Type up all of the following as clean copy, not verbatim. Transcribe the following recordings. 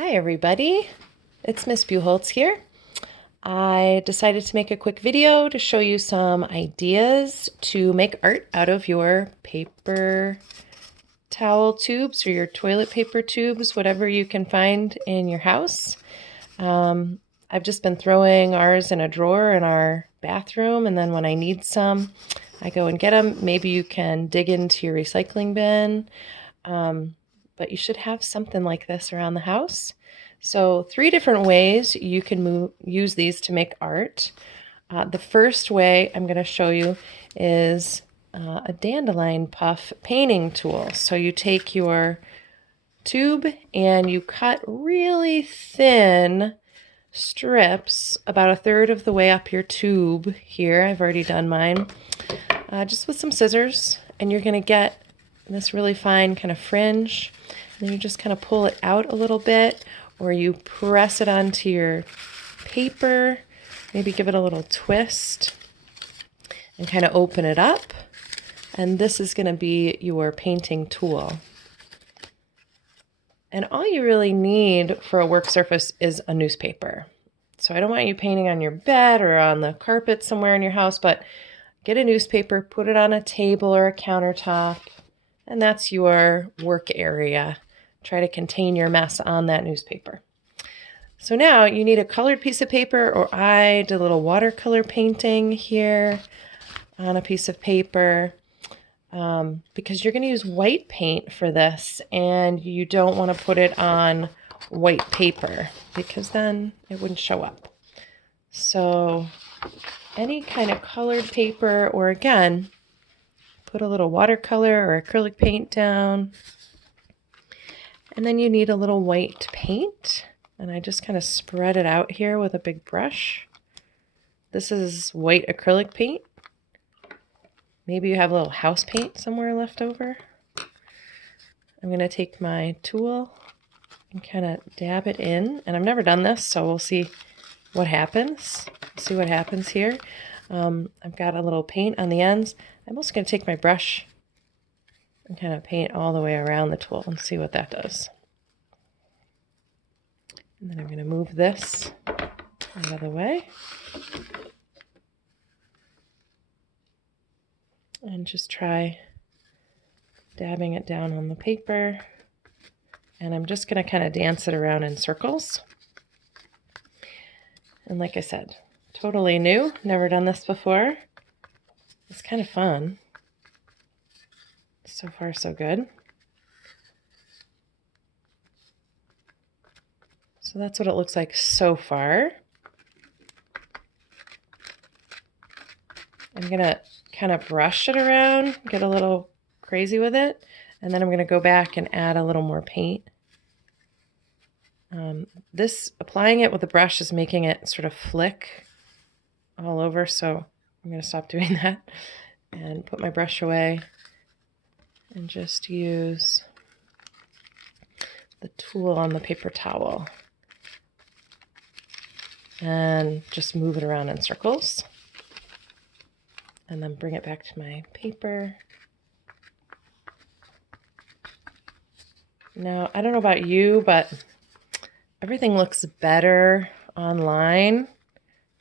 Hi everybody, it's Miss Buholtz here. I decided to make a quick video to show you some ideas to make art out of your paper towel tubes or your toilet paper tubes, whatever you can find in your house. I've just been throwing ours in a drawer in our bathroom, and then when I need some, I go and get them. Maybe you can dig into your recycling bin. But you should have something like this around the house. So 3 different ways you can use these to make art. The first way I'm going to show you is a dandelion puff painting tool. So you take your tube and you cut really thin strips about 1/3 of the way up your tube here. I've already done mine. Just with some scissors, and you're going to get this really fine kind of fringe. And then you just kind of pull it out a little bit, or you press it onto your paper, maybe give it a little twist and kind of open it up. And this is going to be your painting tool. And all you really need for a work surface is a newspaper. So I don't want you painting on your bed or on the carpet somewhere in your house, but get a newspaper, put it on a table or a countertop, and that's your work area. Try to contain your mess on that newspaper. So now you need a colored piece of paper, or I did a little watercolor painting here on a piece of paper because you're going to use white paint for this, and you don't want to put it on white paper because then it wouldn't show up. So any kind of colored paper, or again, put a little watercolor or acrylic paint down. And then you need a little white paint. And I just kind of spread it out here with a big brush. This is white acrylic paint. Maybe you have a little house paint somewhere left over. I'm going to take my tool and kind of dab it in. And I've never done this, so we'll see what happens. See what happens here. I've got a little paint on the ends. I'm also going to take my brush and kind of paint all the way around the tool and see what that does. And then I'm going to move this out of the way. And just try dabbing it down on the paper. And I'm just going to kind of dance it around in circles. And like I said, totally new, never done this before. It's kind of fun. So far, so good. So that's what it looks like so far. I'm going to kind of brush it around, get a little crazy with it, and then I'm going to go back and add a little more paint. Applying it with a brush is making it sort of flick all over, so I'm going to stop doing that and put my brush away and just use the tool on the paper towel and just move it around in circles, and then bring it back to my paper. Now, I don't know about you, but everything looks better online.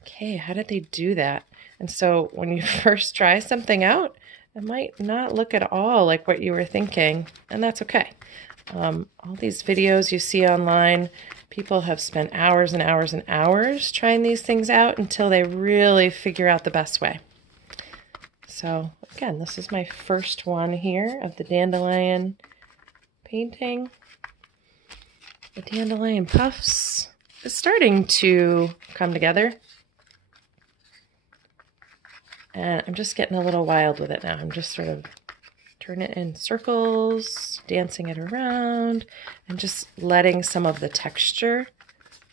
Okay, how did they do that? And so when you first try something out, it might not look at all like what you were thinking, and that's okay. All these videos you see online, people have spent hours and hours and hours trying these things out until they really figure out the best way. So again, this is my first one here of the dandelion painting. The dandelion puffs is starting to come together. And I'm just getting a little wild with it now. I'm just sort of turning it in circles, dancing it around, and just letting some of the texture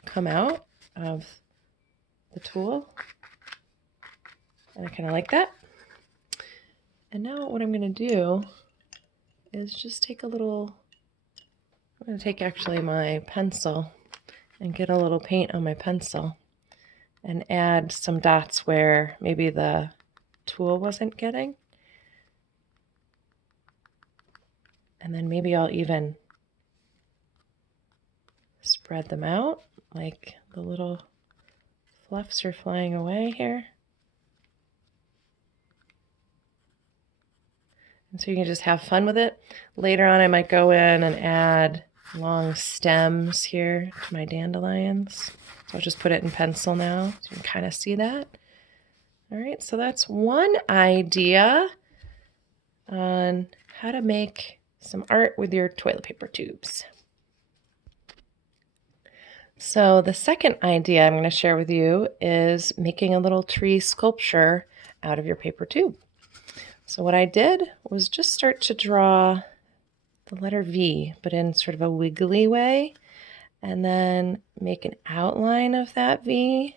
come out of the tool. And I kind of like that. And now what I'm going to do is just take a little, I'm going to take actually my pencil and get a little paint on my pencil and add some dots where maybe the tool wasn't getting. And then maybe I'll even spread them out like the little fluffs are flying away here. And so you can just have fun with it. Later on, I might go in and add long stems here to my dandelions. So I'll just put it in pencil now so you can kind of see that. All right, so that's one idea on how to make some art with your toilet paper tubes. So the second idea I'm going to share with you is making a little tree sculpture out of your paper tube. So what I did was just start to draw the letter V, but in sort of a wiggly way, and then make an outline of that V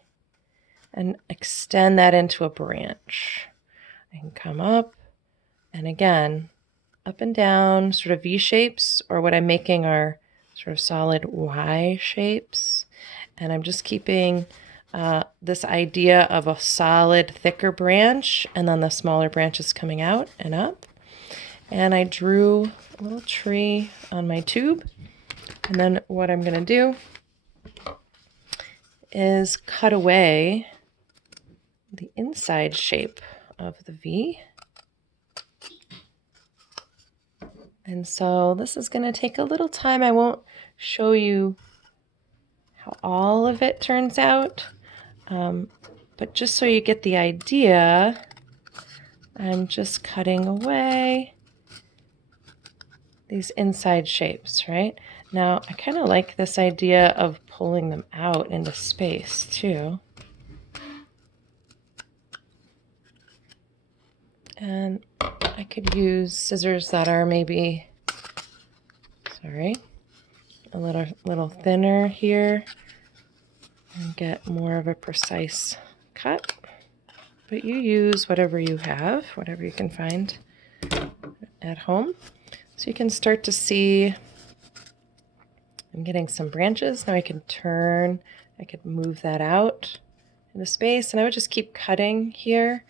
and extend that into a branch. I can come up and again, up and down, sort of V shapes, or what I'm making are sort of solid Y shapes. And I'm just keeping this idea of a solid, thicker branch, and then the smaller branches coming out and up. And I drew a little tree on my tube. And then what I'm going to do is cut away the inside shape of the V. And so this is going to take a little time. I won't show you how all of it turns out. But just so you get the idea, I'm just cutting away these inside shapes, right? Now, I kind of like this idea of pulling them out into space too. And I could use scissors that are maybe, a little thinner here and get more of a precise cut. But you use whatever you have, whatever you can find at home. So you can start to see I'm getting some branches. Now I can turn, I could move that out into space, and I would just keep cutting here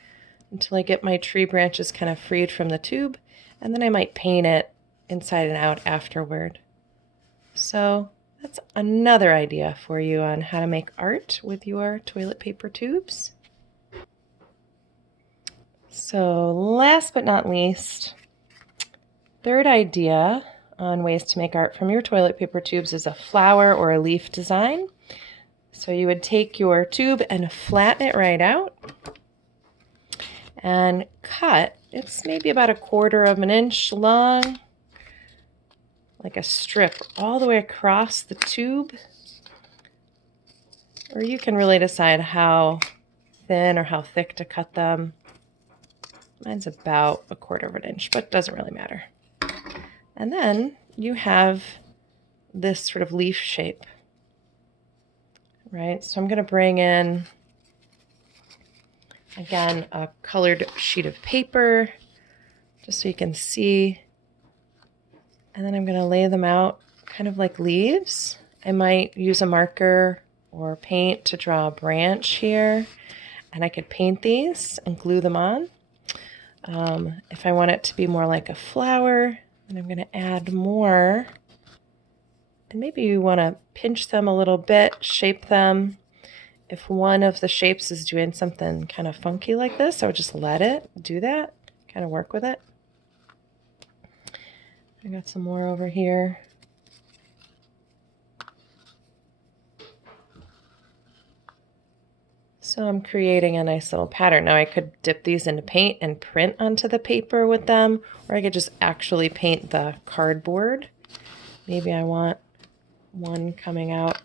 until I get my tree branches kind of freed from the tube, and then I might paint it inside and out afterward. So that's another idea for you on how to make art with your toilet paper tubes. So last but not least, third idea on ways to make art from your toilet paper tubes is a flower or a leaf design. So you would take your tube and flatten it right out and cut, it's maybe about 1/4 of an inch long, like a strip all the way across the tube. Or you can really decide how thin or how thick to cut them. Mine's about 1/4 of an inch, but it doesn't really matter. And then you have this sort of leaf shape, right? So I'm going to bring in, again, a colored sheet of paper, just so you can see. And then I'm going to lay them out kind of like leaves. I might use a marker or paint to draw a branch here, and I could paint these and glue them on. If I want it to be more like a flower, then I'm going to add more. And maybe you want to pinch them a little bit, shape them. If one of the shapes is doing something kind of funky like this, I would just let it do that, kind of work with it. I got some more over here. So I'm creating a nice little pattern. Now I could dip these into paint and print onto the paper with them, or I could just actually paint the cardboard. Maybe I want one coming out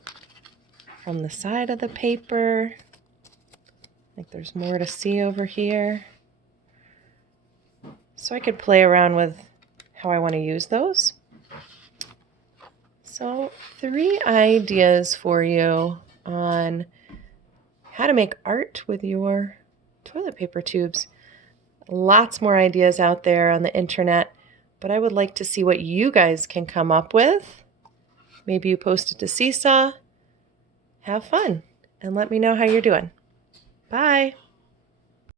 from the side of the paper. I think there's more to see over here. So I could play around with how I want to use those. So 3 ideas for you on how to make art with your toilet paper tubes. Lots more ideas out there on the internet, but I would like to see what you guys can come up with. Maybe you post it to Seesaw. Have fun and let me know how you're doing. Bye.